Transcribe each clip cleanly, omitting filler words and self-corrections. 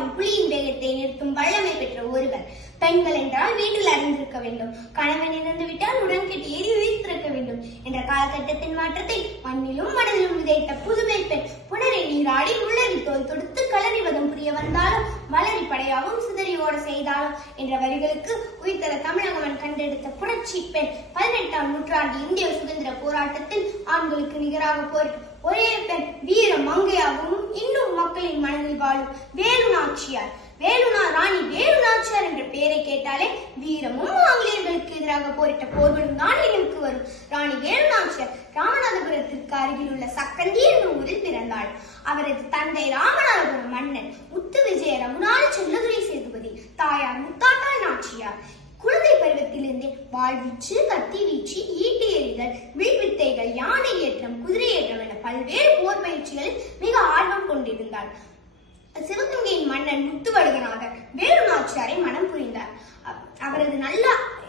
பாயும் புலியின் வேகத்தை நிறுத்தும் வல்லமை பெற்ற ஒருவர். பெண்கள் என்றால் வீட்டில் அறிந்திருக்க வேண்டும், கணவன் இறந்து விட்டால் உடன்கட்டி ஏறி உயிர்த்திருக்க வேண்டும் என்ற காலகட்டத்தின் மாற்றத்தை மண்ணிலும் மனதிலும் விதைத்த புதுமை பெண் புனரை நீராடி முள்ளறி தோல் தொடுத்து களறிவதம் புரிய வந்தாலும் மலரி படையாவும் சிதறி ஓட செய்தாலும் என்ற வரிகளுக்கு உயிர்த்தர தமிழகவன் கண்டெடுத்த புரட்சி பெண் 18ஆம் நூற்றாண்டு இந்திய சுதந்திர போராட்டத்தில் ஆண்களுக்கு நிகராக போரிட்ட ஒரே பெண் வீர மங்கையாகவும் இன்னும் மக்களின் மனதில் வாழும் வேலு நாச்சியார். ராணி வேலு நாச்சியார் என்ற பெயரை கேட்டாலே வீரமும் ஆங்கிலேயர்களுக்கு எதிராக போரிட்ட போர்களும் தான் நினைவுக்கு வரும். ராணி வேலு நாச்சியார் ராமநாதபுரத்திற்கு அருகில் உள்ள சக்கந்தி என்ற ஊரில் பிறந்தாள். அவரது தந்தை ராமநாதபுரம் மன்னன் முத்து விஜய ரகுநாத செல்லதுரை சேதுபதி, தாயார் முத்தாட்டாள் நாச்சியார். குழந்தை பருவத்திலிருந்தே வாழ்வீச்சு, கத்தி வீச்சு, ஈட்டி எறிதல், வில்வித்தைகள், யானை ஏற்றம், குதிரை ஏற்றம் என பல்வேறு போர் பயிற்சிகளில் மிக ஆர்வம் கொண்டிருந்தார். சிவகங்கையின் மன்னன் முத்துவடுகநாதர் வேலு நாச்சியாரை மனம் புரிந்தார்.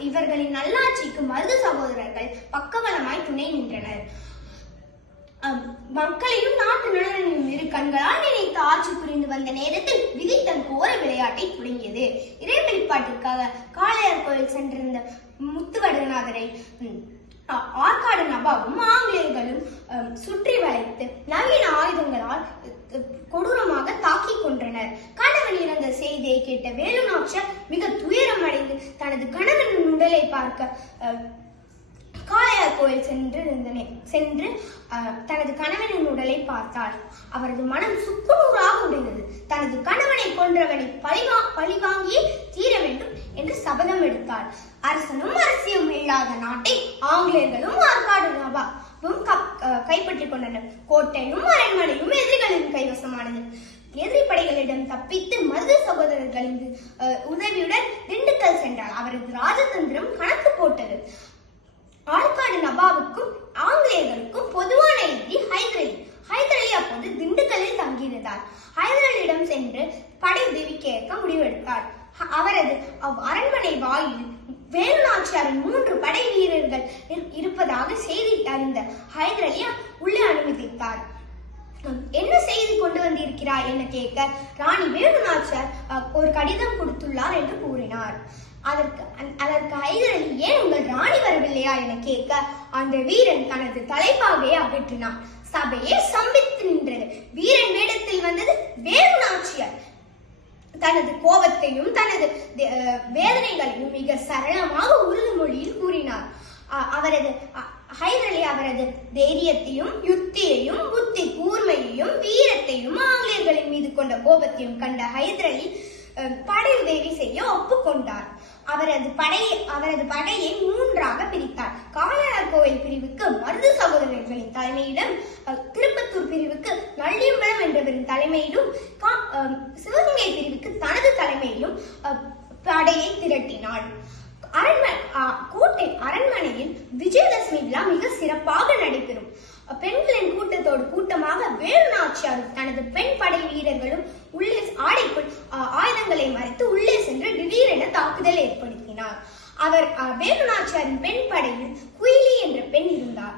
இவர்களின் நல்லாட்சிக்கு மருது சகோதரர்கள் பக்கபலமாய் துணை நின்றனர். மக்களையும் நாட்டு நலனையும் இரு கண்களால் நினைத்து ஆட்சி புரிந்து வந்த நேரத்தில் விதி தன் கோர விளையாட்டை தொடங்கியது. இறை வெளிப்பாட்டிற்காக காளையார் கோயில் சென்றிருந்த முத்துவடுகநாதரை ஆற்காடு நவாபும் ஆங்கிலேயர்களும் சுற்றி வளைத்து நவீன ஆயுதங்களால் கொடூரமாக தாக்கி கொன்றனர். கணவன் இறந்த செய்தியை கேட்ட வேலு நாச்சியார் மிக துயரம் அடைந்து தனது கணவனின் உடலை பார்க்க காளையார் கோயில் சென்று தனது கணவனின் உடலை பார்த்தார். அவரது மனம் சுக்குநூறாக உடைந்தது. தனது கணவனை கொன்றவனை பழிவாங்கியே தீர வேண்டும் என்று சபதம் எடுத்தார். அரசனும் அரசியும் இல்லாத நாட்டை ஆங்கிலேயர்களும் ஆற்காடு நவாபும் கைப்பற்றிக் கொண்டனர். கோட்டையும் அரண்மனையும் எதிரிகளின் கைவசமானது. எதிரி படைகளிடம் தப்பித்து மருது சகோதரர்களின் உதவியுடன் திண்டுக்கல் சென்றார். அவரது ராஜதந்திரம் கணக்கு போட்டது. ஆற்காடு நவாபுக்கும் ஆங்கிலேயர்களுக்கும் பொதுவான எதிரி ஹைதர் அலி அப்போது திண்டுக்கல்லில் தங்கியிருந்தார். ஹைதர் அலியிடம் சென்று படை உதவி கேட்க முடிவெடுத்தார். அவரது அரண்மனை வாயில் வேலு நாச்சியாரின் 3 படை வீரர்கள் இருப்பதாக செய்தி அறிந்த ஹைதர் அலி உள்ளே அனுமதித்தார். என்ன செய்தி கொண்டு வந்திருக்கிறார் என கேட்க ராணி வேலு நாச்சியார் ஒரு கடிதம் கொடுத்துள்ளார் என்று கூறினார். அதற்கு ஹைதர் அலி ஏன் உங்கள் ராணி வரவில்லையா என கேட்க அந்த வீரன் தனது தலைப்பாகையை அகற்றினார். சபையே ஸ்தம்பித்து நின்றது. வீரன் வேடத்தில் வந்தது வேலு நாச்சியார். தனது கோபத்தையும் தனது வேதனைகளையும் மிக சரளமாக உருது மொழியில் கூறினார். ஹைதர் அலி அவரது தைரியத்தையும் யுக்தியையும் புத்தி கூர்மையையும் வீரத்தையும் ஆங்கிலேயர்களின் மீது கொண்ட கோபத்தையும் கண்ட ஹைதர் அலி படை உதவி செய்ய ஒப்புக்கொண்டார். அவரது படையை 3ஆக பிரித்தார். காளையார் கோவில் பிரிவுக்கு மருது சகோதரர்களின் தலைமையிலும், திருப்பத்தூர் பிரிவுக்கு நள்ளியம்பலம் என்றவரின் தலைமையிலும், சிவகங்கை பிரிவுக்கு தனது தலைமையிலும் படையை திரட்டினாள். அரண்மனையில் விஜயதசமி விழா மிக சிறப்பாக நடைபெறும். பெண்களின் கூட்டத்தோடு கூட்டமாக வேலு நாச்சியார் தனது பெண் படை வீரர்களும் உள்ளே ஆடைக்குள் ஆயுதங்களை மறைத்து உள்ளே சென்று திடீரென தாக்குதல் ஏற்படுத்தினார். வேலு நாச்சியாரின் பெண் படையில் குயிலி என்ற பெண் இருந்தார்.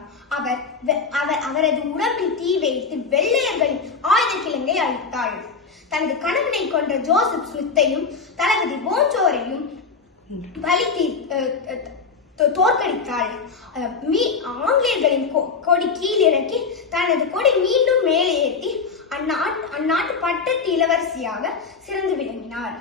அவரது உடம்பில் தீ வைத்து வெள்ளையர்களின் ஆயுத கிழங்கை அழித்தாள். தனது கணவனை கொன்ற ஜோசப் ஸ்மித்தையும் தளபதி போஞ்சோரையும் தோற்கடித்தாள். ஆங்கிலேயர்களின் கொடி கீழிறக்கி தனது கொடி மீண்டும் மேலே ஏற்றி அந்நாட்டு பட்டத்து இளவரசியாக சிறந்து விளங்கினார்.